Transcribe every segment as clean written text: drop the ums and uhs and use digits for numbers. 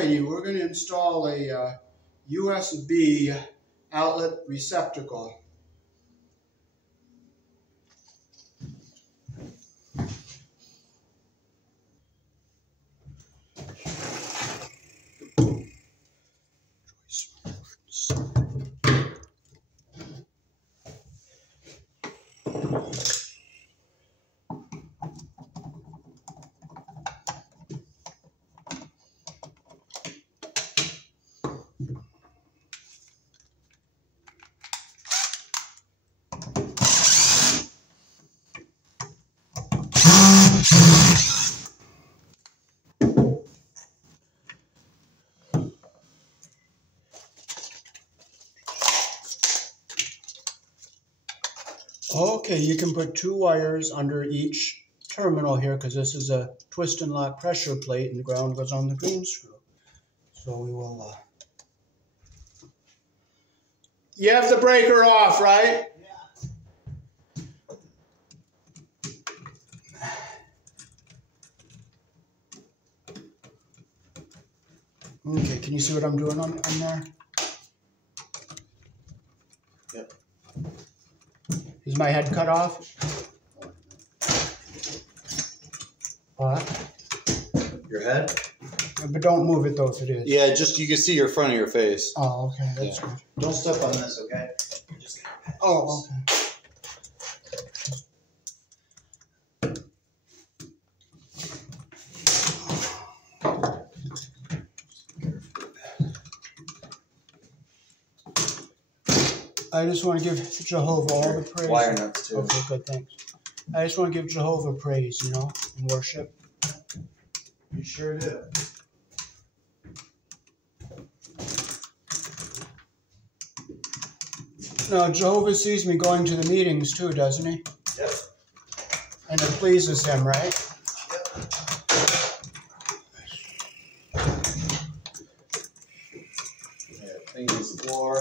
Alrighty, we're going to install a USB outlet receptacle. Okay, you can put 2 wires under each terminal here because this is a twist and lock pressure plate and the ground goes on the green screw. So we will... You have the breaker off, right? Yeah. Okay, can you see what I'm doing on there? Yep. Is my head cut off? What? Your head? But don't move it though if it is. Yeah, just you can see your front of your face. Oh, okay, that's good. Don't step on this, okay? Oh, okay. I just want to give Jehovah all the praise. Wire nuts too. Okay, good, thanks. I just want to give Jehovah praise, you know, and worship. You sure do. No, Jehovah sees me going to the meetings too, doesn't he? Yep. And it pleases him, right? Yep. Yeah, clean this floor.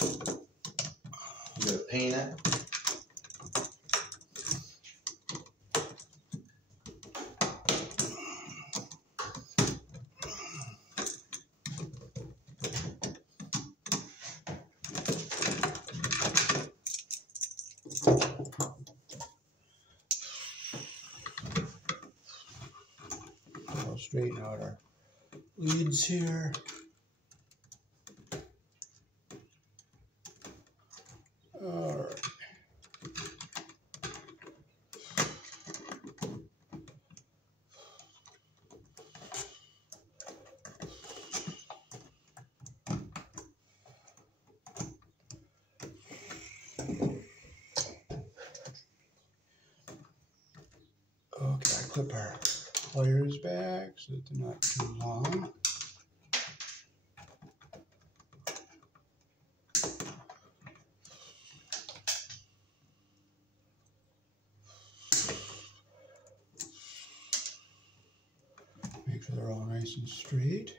I'm gonna paint it. I'll straighten out our leads here. All right. Okay, I clip our wires back so that they're not too long. Make sure they're all nice and straight.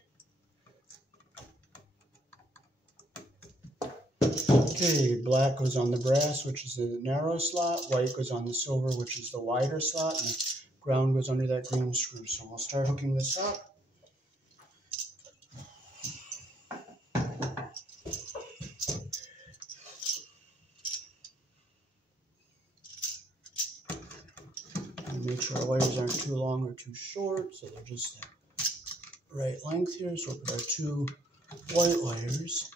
Okay, black goes on the brass, which is the narrow slot. White goes on the silver, which is the wider slot. And the ground goes under that green screw. So we'll start hooking this up. And make sure our wires aren't too long or too short, so they're just the right length here. So we'll put our 2 white wires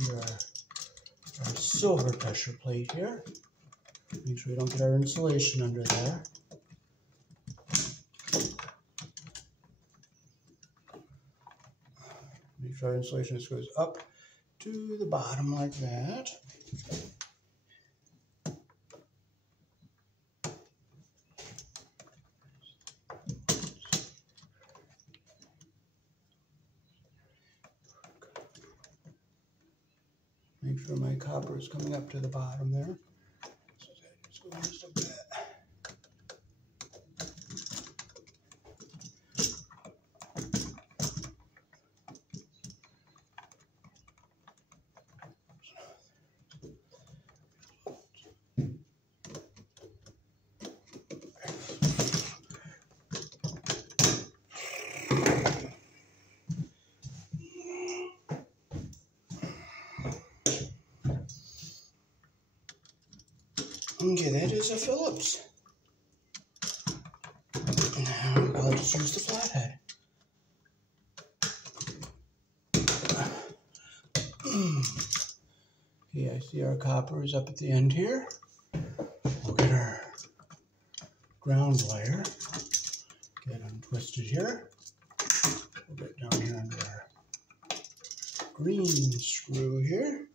under our silver pressure plate here. Make sure we don't get our insulation under there. Make sure our insulation just goes up to the bottom like that. Make sure my copper is coming up to the bottom there. So that just goes just a bit. Okay, that is a Phillips. Now I'll just use the flathead. Okay, I see our copper is up at the end here. We'll get our ground wire. Get untwisted here. We'll get down here under our green screw here.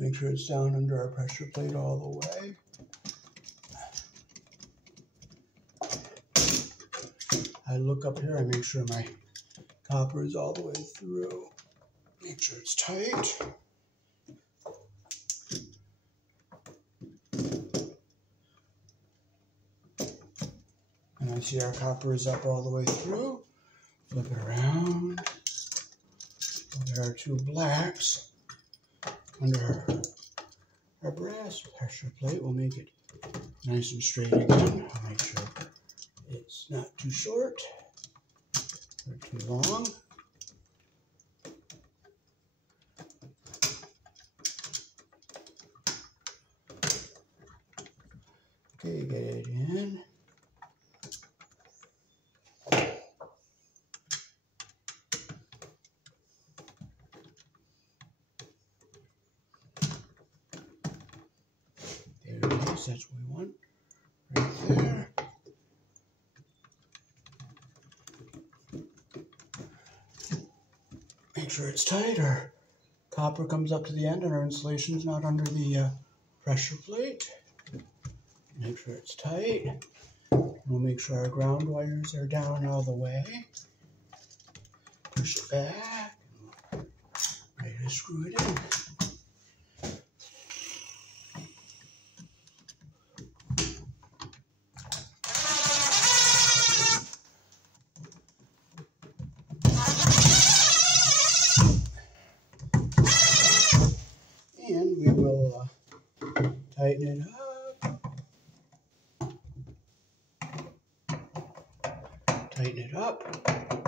Make sure it's down under our pressure plate all the way. I look up here, I make sure my copper is all the way through. Make sure it's tight. And I see our copper is up all the way through. Flip it around. Look at our two blacks. Under our brass pressure plate, we'll make it nice and straight again. I'll make sure it's not too short or too long. Okay, get it in. That's what we want, right there. Make sure it's tight. Our copper comes up to the end and our insulation is not under the pressure plate. Make sure it's tight. We'll make sure our ground wires are down all the way. Push it back. Ready to screw it in. And we will tighten it up. Tighten it up.